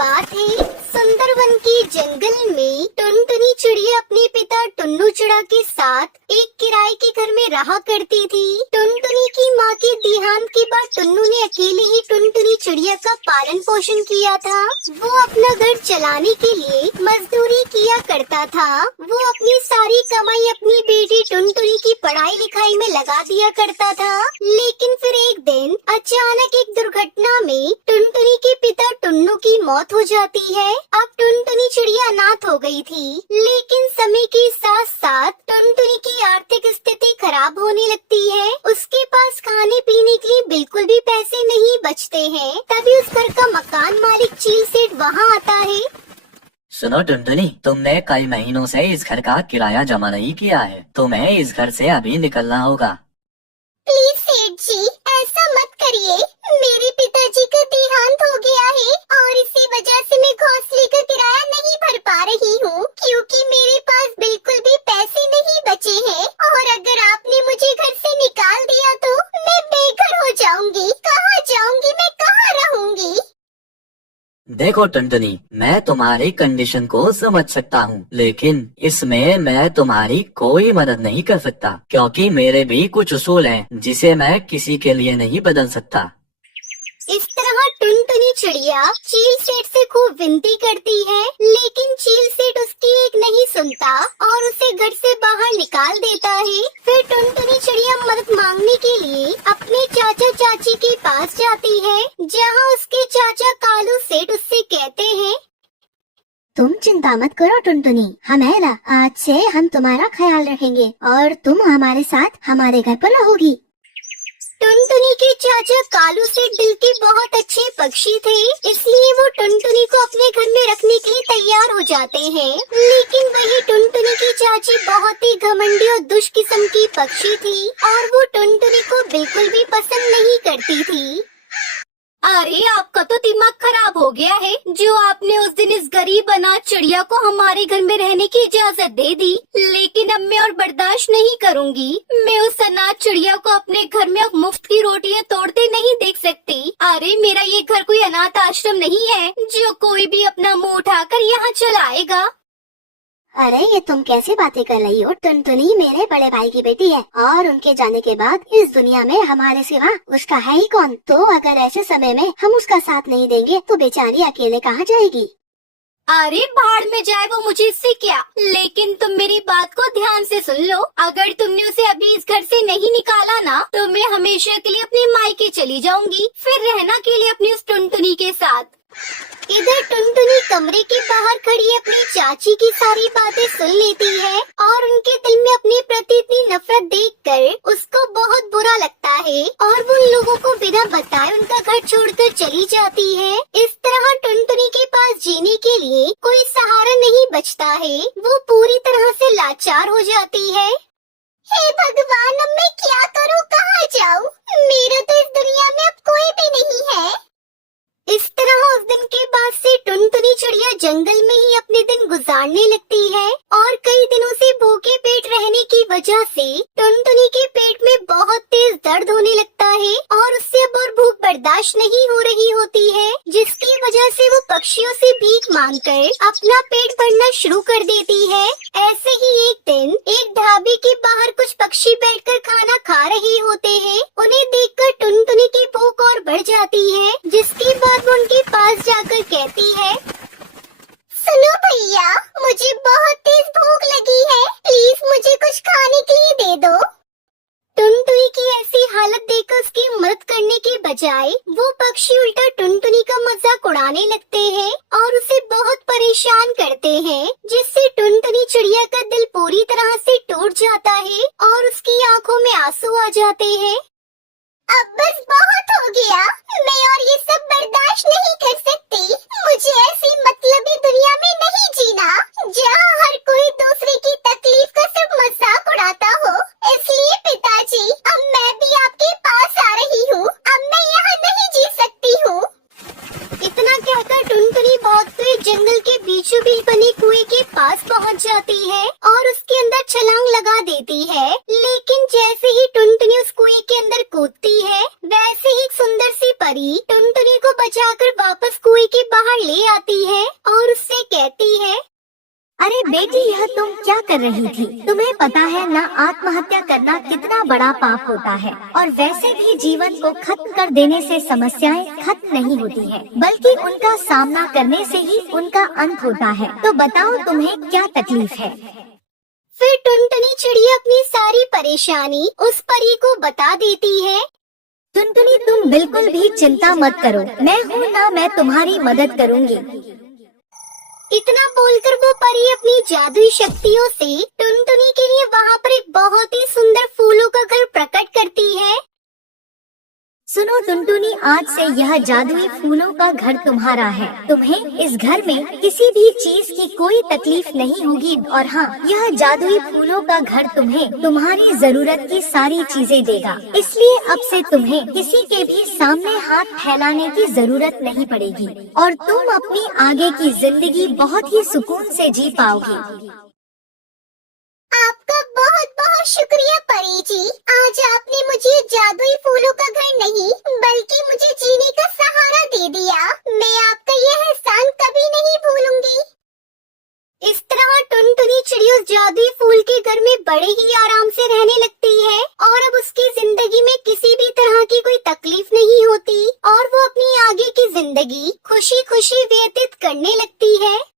बात है सुंदरवन के जंगल में टुनटुनी चिड़िया अपने पिता टुन्नू चिड़ा के साथ एक किराए के घर में रहा करती थी। टुनटुनी की माँ के देहांत के बाद टुन्नू ने अकेले ही टुनटुनी चिड़िया का पालन पोषण किया था। वो अपना घर चलाने के लिए मजदूरी किया करता था। वो अपनी सारी कमाई अपनी बेटी टुनटुनी की पढ़ाई लिखाई में लगा दिया करता था। लेकिन फिर एक दिन अचानक एक दुर्घटना में टुनटुनी के पिता टुन्नू की मौत हो जाती है। अब टुनटुनी चिड़िया अनाथ हो गई थी, लेकिन समय के साथ साथ टुनटुनी की आर्थिक स्थिति खराब होने लगती है। उसके पास खाने पीने के लिए बिल्कुल भी पैसे नहीं बचते हैं। तभी उस घर का मकान मालिक चील सेठ वहाँ आता है। सुनो टुनटुनी, तुमने कई महीनों से इस घर का किराया जमा नहीं किया है। तुम्हें इस घर से अभी निकलना होगा। प्लीज सेठ जी, ऐसा मत करिए। मेरे पिताजी का देहांत हो गया है और इसी वजह से मैं घोंसले का किराया नहीं भर पा रही हूँ, क्योंकि मेरे पास बिल्कुल भी पैसे नहीं बचे हैं। और अगर आपने मुझे घर से निकाल दिया तो मैं बेघर हो जाऊंगी। कहाँ जाऊंगी मैं, कहाँ रहूंगी? देखो टुनटुनी, मैं तुम्हारी कंडीशन को समझ सकता हूँ, लेकिन इसमें मैं तुम्हारी कोई मदद नहीं कर सकता, क्योंकि मेरे भी कुछ उसूल हैं जिसे मैं किसी के लिए नहीं बदल सकता। इस तरह टुनटुनी चिड़िया चील सेठ से खूब विनती करती है, लेकिन चील सेठ उसकी एक नहीं सुनता और उसे घर से बाहर निकाल देता है। फिर टुनटुनी चिड़िया मदद मांगने के लिए अपने चाचा चाची के पास जाती है, जहाँ उसके चाचा कालू सेठ उससे कहते हैं, तुम चिंता मत करो टुनटुनी, हम है ना, आज से हम तुम्हारा ख्याल रखेंगे और तुम हमारे साथ हमारे घर पर रहोगी। टुनटुनी के चाचा कालू सेठ दिल के बहुत अच्छे पक्षी थे, इसलिए वो टुनटुनी को अपने घर में रखने के लिए तैयार हो जाते हैं। लेकिन वही टुनटुनी की चाची बहुत ही घमंडी और दुष्ट किस्म की पक्षी थी और वो टुनटुनी को बिल्कुल भी पसंद नहीं करती थी। अरे आपका तो दिमाग खराब हो गया है, जो आपने उस दिन इस गरीब अनाथ चिड़िया को हमारे घर में रहने की इजाजत दे दी। लेकिन अब मैं और बर्दाश्त नहीं करूंगी। मैं उस अनाथ चिड़िया को अपने घर में अब मुफ्त की रोटियां तोड़ते नहीं देख सकती। अरे मेरा ये घर कोई अनाथ आश्रम नहीं है जो कोई भी अपना मुंह उठाकर यहाँ चलाएगा। अरे ये तुम कैसी बातें कर रही हो? टुनटुनी मेरे बड़े भाई की बेटी है और उनके जाने के बाद इस दुनिया में हमारे सिवा उसका है ही कौन? तो अगर ऐसे समय में हम उसका साथ नहीं देंगे तो बेचारी अकेले कहाँ जाएगी? अरे भाड़ में जाए वो, मुझे इससे क्या। लेकिन तुम मेरी बात को ध्यान से सुन लो। अगर तुमने उसे अभी इस घर से नहीं निकाला ना, तो मैं हमेशा के लिए अपने मायके चली जाऊंगी, फिर रहना के लिए अपनी उस टुनटुनी के साथ। इधर टुनटुनी कमरे के बाहर खड़ी अपनी चाची की सारी बातें सुन लेती है और उनके दिल में अपने प्रति इतनी नफरत देखकर उसको बहुत बुरा लगता है और वो उन लोगों को बिना बताए उनका घर छोड़कर चली जाती है। इस तरह टुनटुनी के पास जीने के लिए कोई सहारा नहीं बचता है। वो पूरी तरह से लाचार हो जाती है। हे भगवान, अब मैं क्या करूँ, कहाँ जाऊँ? मेरा तो इस दुनिया में अब कोई भी नहीं है। इस तरह उस दिन के बाद से टुनटुनी चिड़िया जंगल में ही अपने दिन गुजारने लगती है और कई दिनों से भूखे पेट रहने की वजह से टुनटुनी के पेट में बहुत तेज दर्द होने लगता है और उससे अब और भूख बर्दाश्त नहीं हो रही होती है, जिसकी वजह से वो पक्षियों से भीख मांगकर अपना पेट भरना शुरू कर देती है। ऐसे ही एक दिन एक ढाबे के बाहर कुछ पक्षी बैठकर खाना खा रहे होते हैं। उन्हें देखकर टुनटुनी की भूख और बढ़ जाती है, जिसके बाद वो उनके पास जाकर कहती है, सुनो भैया, मुझे बहुत तेज भूख लगी है, प्लीज मुझे कुछ खाने के लिए दे दो। टुनटुनी की ऐसी हालत देखकर उसकी मदद करने के बजाय वो पक्षी उल्टा टुनटुनी का मजाक उड़ाने लगते हैं और उसे बहुत परेशान करते हैं, जिससे टुनटुनी चिड़िया का दिल पूरी तरह से टूट जाता है और उसकी आंखों में आंसू आ जाते हैं। अब बस बहुत हो गया, मैं और ये सब बर्दाश्त नहीं कर सकती। मुझे ऐसी मतलबी दुनिया में नहीं जीना, जहाँ हर कोई दूसरे की तकलीफ का सिर्फ मजाक उड़ाता हो। इसलिए पिताजी, अब मैं भी आपके पास आ रही हूँ। अब मैं यहाँ नहीं जी सकती हूँ। इतना कहकर टुनटुनी भागते हुए जंगल के बीचों बीच बने कुएं के पास पहुँच जाती है और उसके अंदर छलांग लगा देती है। लेकिन जैसे ही टुनटुनी उस कुएं के अंदर कूदती है, वैसे ही एक सुंदर सी परी टुनटुनी को बचाकर वापस कुएं के बाहर ले आती है और उससे कहती है, अरे बेटी, यह तुम क्या कर रही थी? तुम्हें पता है ना, आत्महत्या करना कितना बड़ा पाप होता है। और वैसे भी जीवन को खत्म कर देने से समस्याएं खत्म नहीं होती हैं, बल्कि उनका सामना करने से ही उनका अंत होता है। तो बताओ तुम्हें क्या तकलीफ है? फिर टुनटुनी चिड़िया अपनी सारी परेशानी उस परी को बता देती है। टुनटुनी, तुम बिल्कुल भी चिंता मत करो, मैं हूँ ना, मैं तुम्हारी मदद करूँगी। इतना बोलकर वो परी अपनी जादुई शक्तियों से टुनटुनी के लिए वहाँ पर एक बहुत ही सुंदर फूलों का घर प्रकट करती है। सुनो टुनटुनी, आज से यह जादुई फूलों का घर तुम्हारा है। तुम्हें इस घर में किसी भी चीज की कोई तकलीफ नहीं होगी। और हाँ, यह जादुई फूलों का घर तुम्हें तुम्हारी जरूरत की सारी चीजें देगा। इसलिए अब से तुम्हें किसी के भी सामने हाथ फैलाने की जरूरत नहीं पड़ेगी और तुम अपनी आगे की जिंदगी बहुत ही सुकून से जी पाओगी। आपका बहुत बहुत शुक्रिया परी जी। आज आपने मुझे जादुई फूलों का घर नहीं बल्कि मुझे जीने का सहारा दे दिया। मैं आपका यह एहसान कभी नहीं भूलूंगी। इस तरह टुनटुनी चिड़िया उस जादुई फूल के घर में बड़े ही आराम से रहने लगती है और अब उसकी जिंदगी में किसी भी तरह की कोई तकलीफ नहीं होती और वो अपनी आगे की जिंदगी खुशी खुशी व्यतीत करने लगती है।